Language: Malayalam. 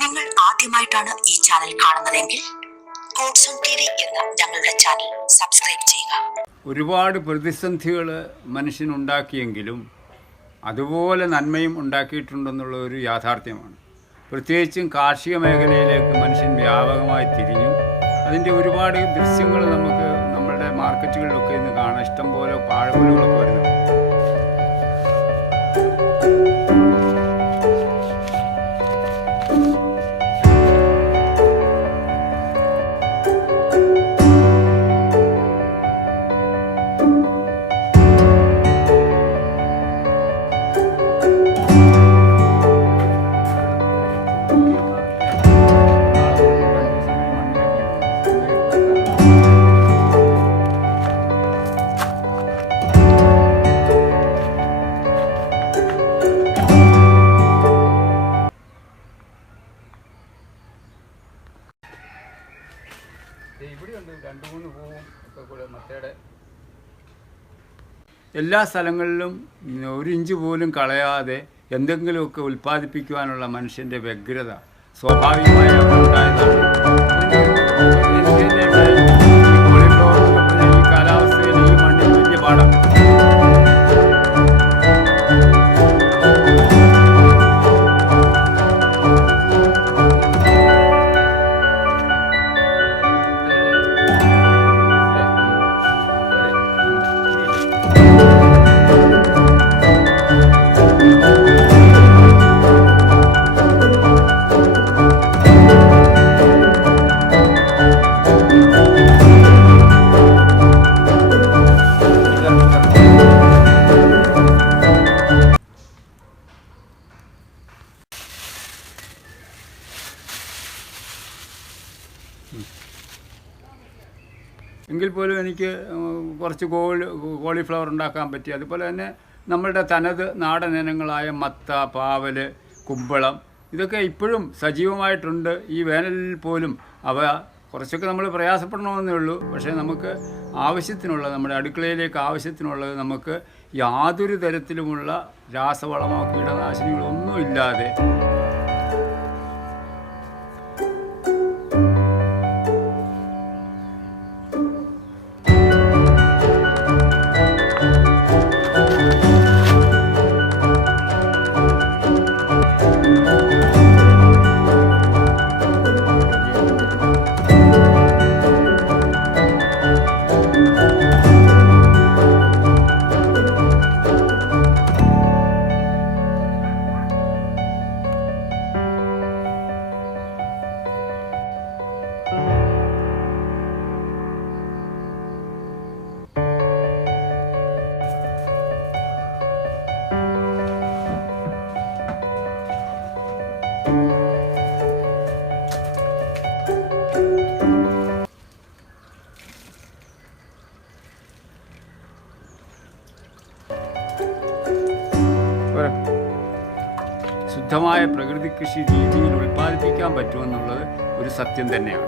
നിങ്ങൾ ആദ്യമായിട്ടാണ് ഈ ചാനൽ കാണുന്നതെങ്കിൽ എന്ന ഞങ്ങളുടെ ചാനൽ സബ്സ്ക്രൈബ് ചെയ്യുക. ഒരുപാട് പ്രതിസന്ധികൾ മനുഷ്യനുണ്ടാക്കിയെങ്കിലും അതുപോലെ നന്മയും ഉണ്ടാക്കിയിട്ടുണ്ടെന്നുള്ള ഒരു യാഥാർത്ഥ്യമാണ്. പ്രത്യേകിച്ചും കാർഷിക മേഖലയിലേക്ക് മനുഷ്യൻ വ്യാപകമായി തിരിഞ്ഞു. അതിന്റെ ഒരുപാട് ദൃശ്യങ്ങൾ നമുക്ക് നമ്മുടെ മാർക്കറ്റുകളിലൊക്കെ ഇന്ന് കാണാം. ഇഷ്ടംപോലെ പാഴ്കൊലുകളൊക്കെ വരുന്നു എല്ലാ സ്ഥലങ്ങളിലും ഒരു ഇഞ്ച് പോലും കളയാതെ എന്തെങ്കിലുമൊക്കെ ഉൽപ്പാദിപ്പിക്കുവാനുള്ള മനുഷ്യന്റെ വ്യഗ്രത സ്വാഭാവികമായി ഉണ്ടായതാണ്. എങ്കിൽ പോലും എനിക്ക് കുറച്ച് കോളി കോളിഫ്ലവർ ഉണ്ടാക്കാൻ പറ്റി. അതുപോലെ തന്നെ നമ്മളുടെ തനത് നാടൻ ഇനങ്ങളായ മത്ത പാവൽ കുമ്പളം ഇതൊക്കെ ഇപ്പോഴും സജീവമായിട്ടുണ്ട്. ഈ വേനലിൽ പോലും അവ കുറച്ചൊക്കെ നമ്മൾ പ്രയാസപ്പെടണമെന്നേ ഉള്ളൂ. പക്ഷേ നമുക്ക് ആവശ്യത്തിനുള്ള നമ്മുടെ അടുക്കളയിലേക്ക് ആവശ്യത്തിനുള്ളത് നമുക്ക് യാതൊരു തരത്തിലുമുള്ള രാസവളമോ കീടനാശിനികളോ ഒന്നും ഇല്ലാതെ ശുദ്ധമായ പ്രകൃതി കൃഷി രീതിയിൽ ഉൽപ്പാദിപ്പിക്കാൻ പറ്റുമെന്നുള്ളത് ഒരു സത്യം തന്നെയാണ്.